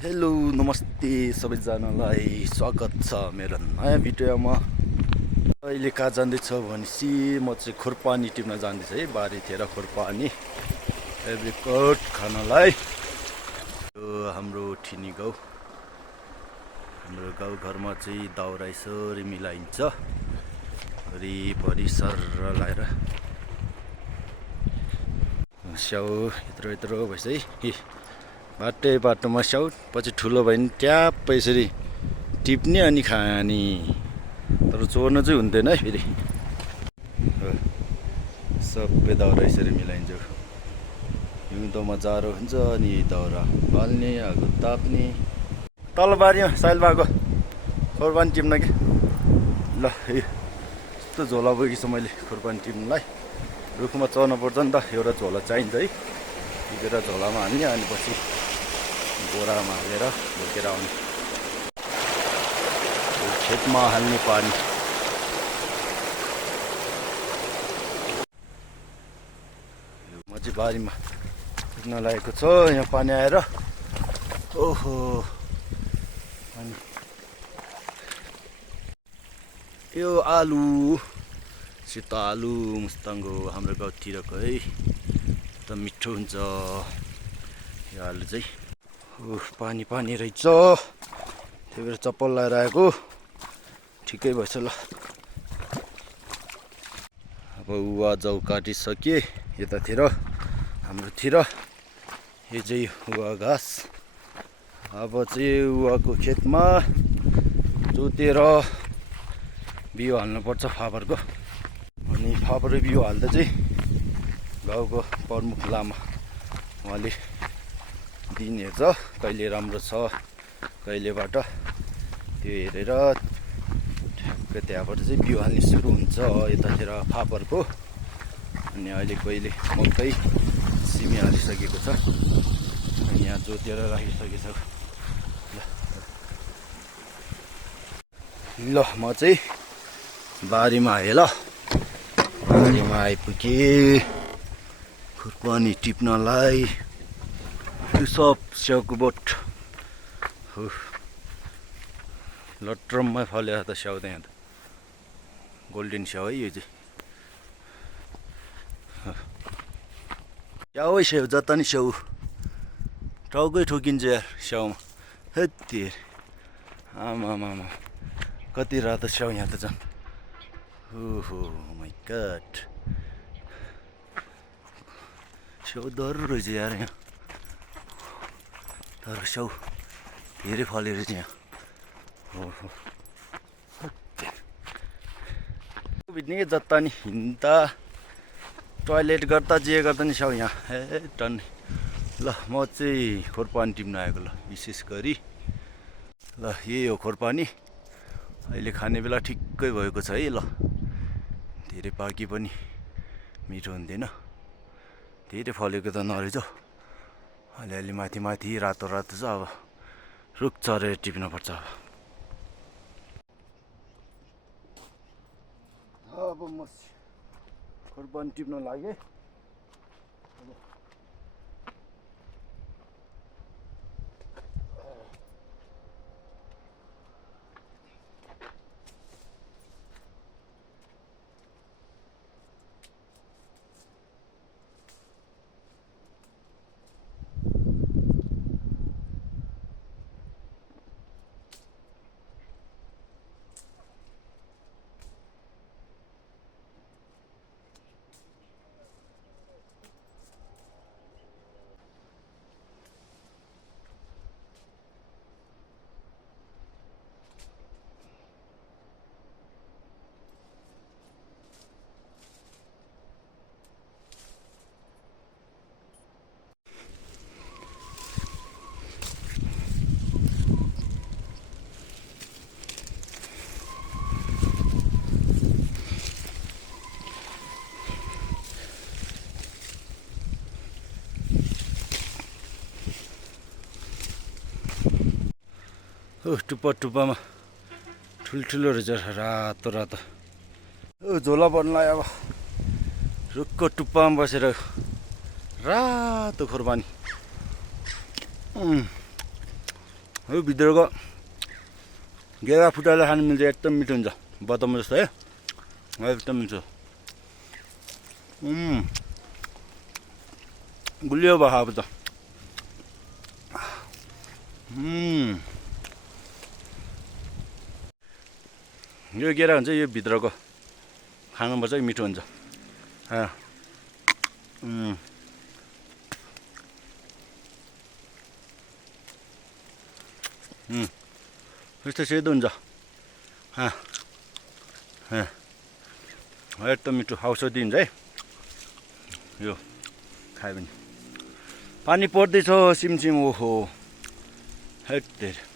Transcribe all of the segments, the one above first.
Hello नमस्ते सबैजनालाई स्वागत छ मेरो नयाँ भिडियोमा। अहिले कहाँ जाँदैछ भनेपछि म चाहिँ खुर्पानी टिप्न जाँदैछ है, बारीतिर खुर्पानी एभ्रिकट खानलाई। यो हाम्रो ठिनी गाउँ, हाम्रो गाउँघरमा चाहिँ दाउरा यसरी मिलाइन्छ वरिपरि सर लाएर। स्याउ यत्रो यत्रो भएछ है, बाटोमा स्याउ पछि ठुलो भयो भने ट्याप्प यसरी टिप्ने अनि खाने, तर चोर्नु चाहिँ हुँदैन है फेरि। सबै दाउरा यसरी मिलाइन्छ। हिउँदोमा जाडो हुन्छ अनि दाउरा बाल्ने, आगो ताप्ने। तल बारीमा साइल भएको खुर्पानी टिप्न के ल, यस्तो झोला बोकेको छु मैले खुर्पानी टिप्नलाई। रुखमा चढ्नु पर्छ नि त, एउटा झोला चाहिन्छ है। टिपेर झोलामा हाल्ने अनि पछि बोरामा हालेर बोकेर आउने। खेतमा हाल्ने पानी। म चाहिँ बारीमा टिप्न लागेको छ, यहाँ पानी आएर। ओहो, अनि यो आलु, सेतो आलु मुस्ताङ्गो हाम्रो गाउँतिरको है, एकदम मिठो हुन्छ यो आलु चाहिँ। पानी पानी रहेछ, त्यही भएर चप्पल लगाएर आएको ठिकै भएछ ल। अब उवा जाउ काटिसके यतातिर हाम्रोतिर। यो चाहिँ उवा घाँस। अब चाहिँ उवाको खेतमा जोतेर बिउ हाल्नुपर्छ फापरको। अनि फापर बिउ हाल्दा चाहिँ गाउँको प्रमुख लामा उहाँले दिन हेर्छ कहिले राम्रो छ कहिलेबाट, त्यो हेरेर ठ्याक्क त्यहाँबाट चाहिँ बिउ हाल्ने सुरु हुन्छ यतातिर फापरको। अनि अहिले कहिले मकै सिमी हालिसकेको छ, अनि यहाँ जोतेर राखिसकेको छ। ल म चाहिँ बारीमा आएँ ल, बारीमा आइपुगेँ खुर्पानी टिप्नलाई। यो सब स्याउको बोट हो, लट्रममै फल्यो त स्याउ त। यहाँ त गोल्डन स्याउ है यो चाहिँ। स्याउ है स्याउ, जता नि स्याउ, टाउकै ठोकिन्छ यार स्याउमा। हेत्ते आमामामा कति रातो स्याउ यहाँ त झन्। ओहो माइ गॉड, स्याउ डर रहेछ यार यहाँ। तर स्याउ धेरै फल्यो रहेछ यहाँ। ओहो बित्ने जता नि हिँड्दा टोइलेट गर्दा जे गर्दा नि स्याउ यहाँ। ए टन्ने। ल म चाहिँ खुर्पानी टिप्न आएको ल, विशेष गरी ल यही हो खुर्पानी। अहिले खाने बेला ठिक्कै भएको छ है ल, धेरै पाकी पनि मिठो हुँदैन, धेरै फलेको त नरहेछ। अलिअलि माथि माथि रातो रातो छ, अब रुख चढेर टिप्नुपर्छ। अब म खुर्पानी टिप्न लागेँ। टुप्पा टुप्पामा ठुल्ठुलो रहेछ रातो रातो। झोला पर्नलाई अब रुखको टुप्पामा बसेर रातो खुर्पानी। यो भित्रको गेरा फुटाएर खानु मिल्छ, एकदम मिठो हुन्छ बदाम जस्तो है, एकदम मिठो। गुलियो भयो अब त। यो गेरा हुन्छ, यो भित्रको खानुपर्छ, मिठो हुन्छ। यस्तो सेतो हुन्छ, एकदम मिठो औषधि हुन्छ है यो खायो भने। पानी पर्दैछ सिमसिम, ओहो हेत्तेरी।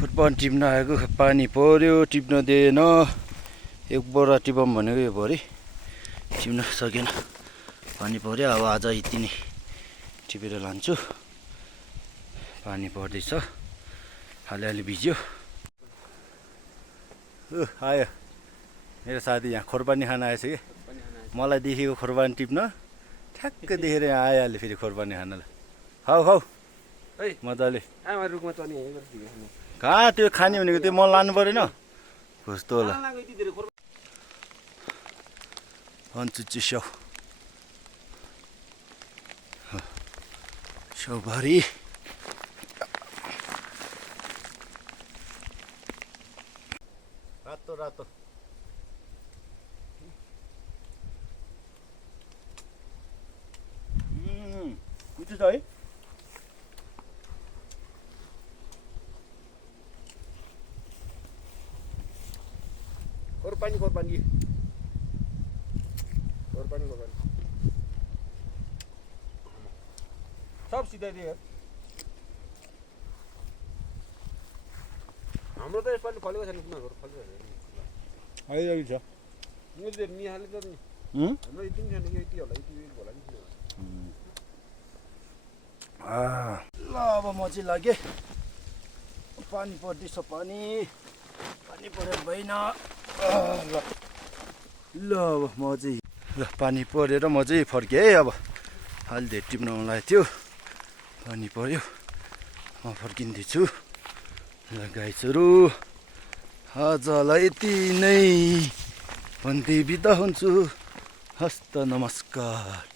खुर्पानी टिप्न आएको, पानी पर्यो, टिप्न दिएन। एक बोरा टिपौँ भनेको यो भरि टिप्न सकेन, पानी पर्यो। अब आज यति नै टिपेर लान्छु, पानी पर्दैछ, हालिहाली भिज्यो। आयो मेरो साथी, यहाँ खोर्पानी खान आएछ कि, मलाई देखेको खोर्पानी टिप्न, ठ्याक्क देखेर यहाँ आइहाल्यो फेरि खोर्पानी खानलाई। खाऊ खाऊ मजाले। कहाँ त्यो खाने भनेको, त्यो मन लानु परेन कस्तो होला। अन्चुची स्याउभरि रातो रातो। मिठो छ है। खोर्पानी खोर्पानी खोर्पानी खोर्पानी सब सिधाइदियो। हाम्रो त यसपालि फलेको छैन, किन फल्छ आइरहेको छ। मैले निहाले त नि हाम्रो यति छैन कि, यति होला, यति होला नि। ल अब म चाहिँ लागेँ, पानी पर्दैछ, पानी परेर भएन। ल अब म चाहिँ पानी परेर म चाहिँ फर्केँ है। अब अलि धेरै टिप्न मलाई थियो, पानी पर्यो, म फर्किँदैछु। ल गाइसहरू, आजलाई यति नै भन्दै बिदा हुन्छु। हस्त नमस्कार।